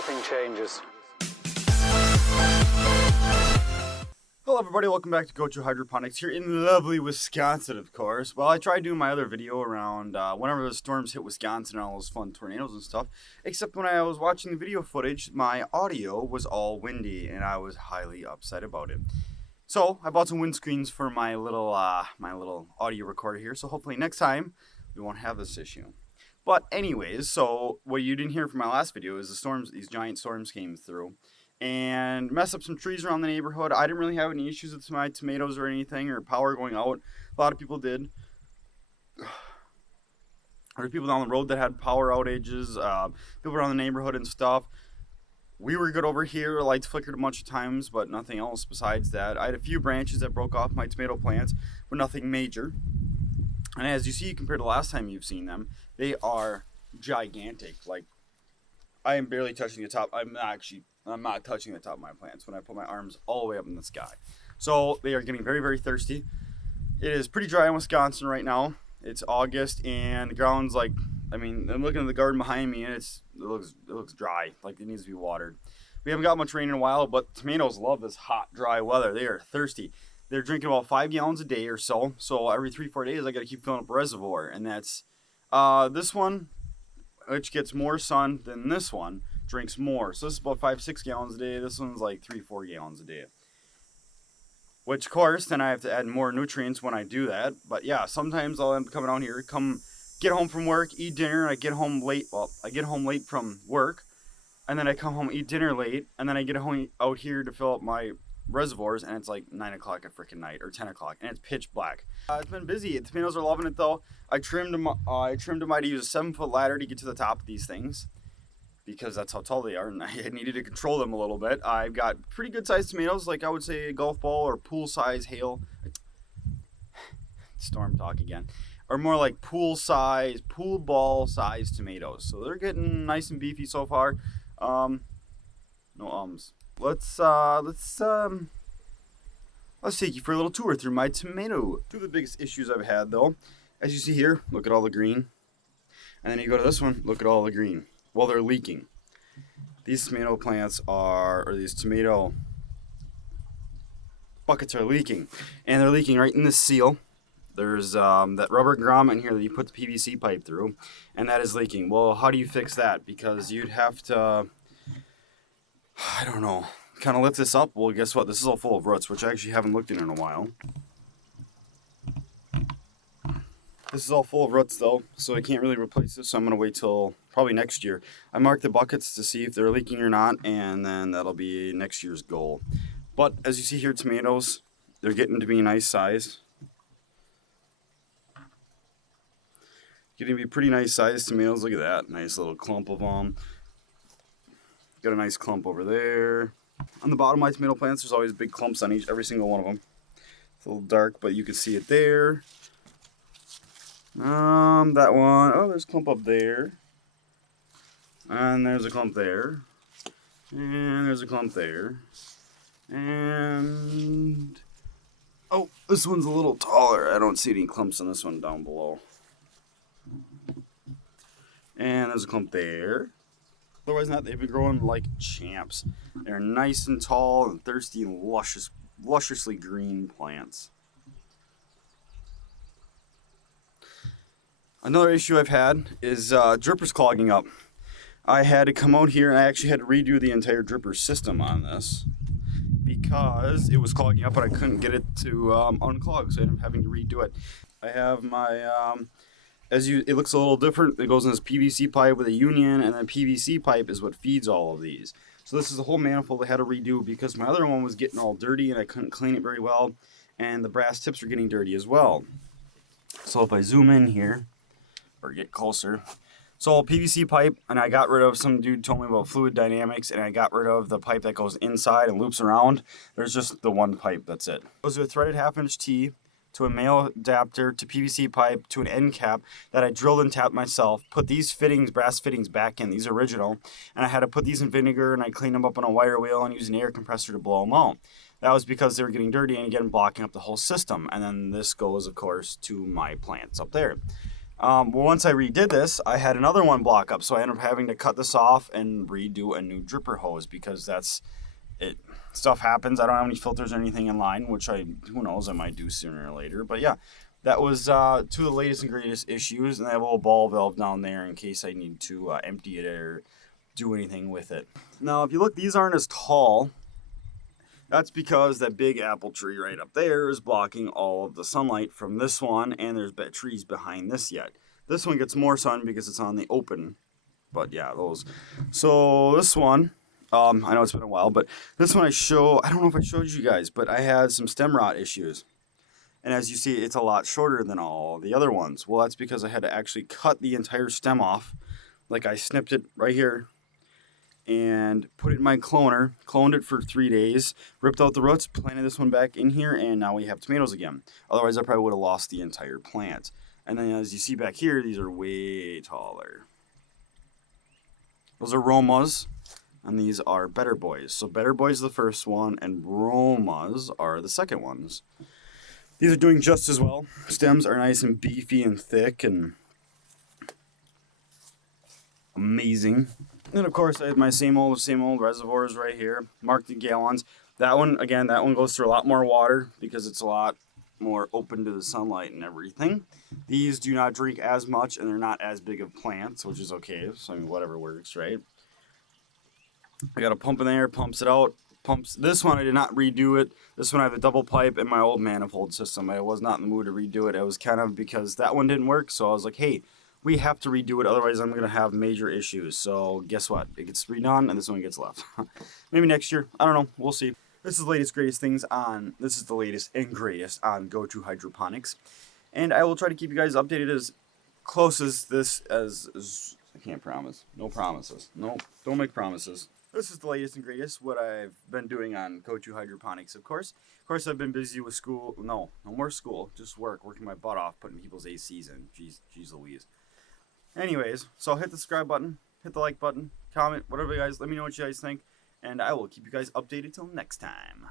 everything changes. Hello everybody, welcome back to Go-To Hydroponics here in lovely Wisconsin, of course. Well, I tried doing my other video around whenever the storms hit Wisconsin and all those fun tornadoes and stuff, except when I was watching the video footage, my audio was all windy and I was highly upset about it. So, I bought some windscreens for my little audio recorder here, so hopefully next time we won't have this issue. But anyways, so what you didn't hear from my last video is the storms, these giant storms came through and messed up some trees around the neighborhood. I didn't really have any issues with my tomatoes or anything, or power going out. A lot of people did. There were people down the road that had power outages, people around the neighborhood and stuff. We were good over here. Lights flickered a bunch of times, but nothing else besides that. I had a few branches that broke off my tomato plants, but nothing major. And as you see, compared to last time you've seen them, they are gigantic. Like, I am barely touching the top. I'm not touching the top of my plants when I put my arms all the way up in the sky. So they are getting very, very thirsty. It is pretty dry in Wisconsin right now. It's August and the ground's like, I mean, I'm looking at the garden behind me and it looks dry, like it needs to be watered. We haven't got much rain in a while, but tomatoes love this hot, dry weather. They are thirsty. They're drinking about 5 gallons a day or so. So every 3-4 days, I got to keep filling up a reservoir. And that's this one, which gets more sun than this one, drinks more. So this is about 5-6 gallons a day. This one's like 3-4 gallons a day. Which, of course, then I have to add more nutrients when I do that. But yeah, sometimes I'll end up coming out here, get home from work, eat dinner. I get home late. Well, I get home late from work, and then I come home, eat dinner late, and then I get home out here to fill up my reservoirs, and it's like 9 o'clock at freaking night, or 10 o'clock, and it's pitch black. It's been busy. The tomatoes are loving it though. I trimmed them. I had to use a 7-foot ladder to get to the top of these things, because that's how tall they are, and I needed to control them a little bit. I've got pretty good sized tomatoes, like I would say a golf ball or pool size hail. Storm talk again. Or more like pool ball size tomatoes. So they're getting nice and beefy so far. No ums. Let's take you for a little tour through my tomato. Two of the biggest issues I've had though, as you see here, look at all the green. And then you go to this one, look at all the green. Well, they're leaking. These tomato plants these tomato buckets are leaking. And they're leaking right in the seal. There's that rubber grommet in here that you put the PVC pipe through, and that is leaking. Well, how do you fix that? Because you'd have to, I don't know, kind of lift this up. Well, guess what? This is all full of roots, which I actually haven't looked in a while. This is all full of roots though, so I can't really replace this, so I'm going to wait till probably next year. I marked the buckets to see if they're leaking or not, and then that'll be next year's goal. But as you see here, tomatoes, they're getting to be a nice size. Getting to be pretty nice sized tomatoes. Look at that. Nice little clump of them. Got a nice clump over there. On the bottom of my tomato plants, there's always big clumps on every single one of them. It's a little dark, but you can see it there. That one. Oh, there's a clump up there. And there's a clump there. And there's a clump there. And oh, this one's a little taller. I don't see any clumps on this one down below. And there's a clump there. Otherwise than that, they've been growing like champs. They're nice and tall and thirsty and lusciously green plants. Another issue I've had is drippers clogging up. I had to come out here and I actually had to redo the entire dripper system on this because it was clogging up and I couldn't get it to unclog, so I ended up having to redo it. I have my it looks a little different. It goes in this PVC pipe with a union, and then PVC pipe is what feeds all of these. So this is a whole manifold I had to redo because my other one was getting all dirty and I couldn't clean it very well, and the brass tips were getting dirty as well. So if I zoom in here, or get closer, so PVC pipe, and I got rid of, some dude told me about fluid dynamics, and I got rid of the pipe that goes inside and loops around. There's just the one pipe, that's it. It goes with a threaded 1/2-inch T to a male adapter to PVC pipe to an end cap that I drilled and tapped myself. Put these fittings, brass fittings, back in. These are original, and I had to put these in vinegar, and I cleaned them up on a wire wheel and used an air compressor to blow them out. That was because they were getting dirty and again blocking up the whole system. And then this goes, of course, to my plants up there. Well, once I redid this, I had another one block up, so I ended up having to cut this off and redo a new dripper hose because that's it. Stuff happens. I don't have any filters or anything in line, which who knows, I might do sooner or later. But yeah, that was two of the latest and greatest issues, and I have a little ball valve down there in case I need to empty it or do anything with it. Now, if you look, these aren't as tall. That's because that big apple tree right up there is blocking all of the sunlight from this one, and there's trees behind this yet. This one gets more sun because it's on the open. But yeah, those. So this one, I know it's been a while, but this one I don't know if I showed you guys, but I had some stem rot issues. And as you see, it's a lot shorter than all the other ones. Well, that's because I had to actually cut the entire stem off. Like I snipped it right here and put it in my cloner, cloned it for 3 days, ripped out the roots, planted this one back in here, and now we have tomatoes again. Otherwise, I probably would have lost the entire plant. And then as you see back here, these are way taller. Those are Romas, and these are Better Boys. So Better Boys is the first one, and Romas are the second ones. These are doing just as well. Stems are nice and beefy and thick and amazing. And of course, I have my same old reservoirs right here, marked in gallons. That one goes through a lot more water because it's a lot more open to the sunlight and everything. These do not drink as much, and they're not as big of plants, which is okay. So I mean, whatever works, right? I got a pump in there, pumps it out. This one I did not redo it. This one I have a double pipe in my old manifold system. I was not in the mood to redo it. It was kind of because that one didn't work, so I was like, hey, we have to redo it, otherwise I'm going to have major issues. So guess what? It gets redone, and this one gets left. Maybe next year. I don't know. We'll see. This is the latest and greatest on Go To Hydroponics. And I will try to keep you guys updated as close as I can't promise. No promises. No, don't make promises. This is the latest and greatest, what I've been doing on Go To Hydroponics, of course. Of course, I've been busy with school. No more school. Just working my butt off, putting people's ACs in. Jeez Louise. Anyways, so hit the subscribe button, hit the like button, comment, whatever you guys, let me know what you guys think, and I will keep you guys updated till next time.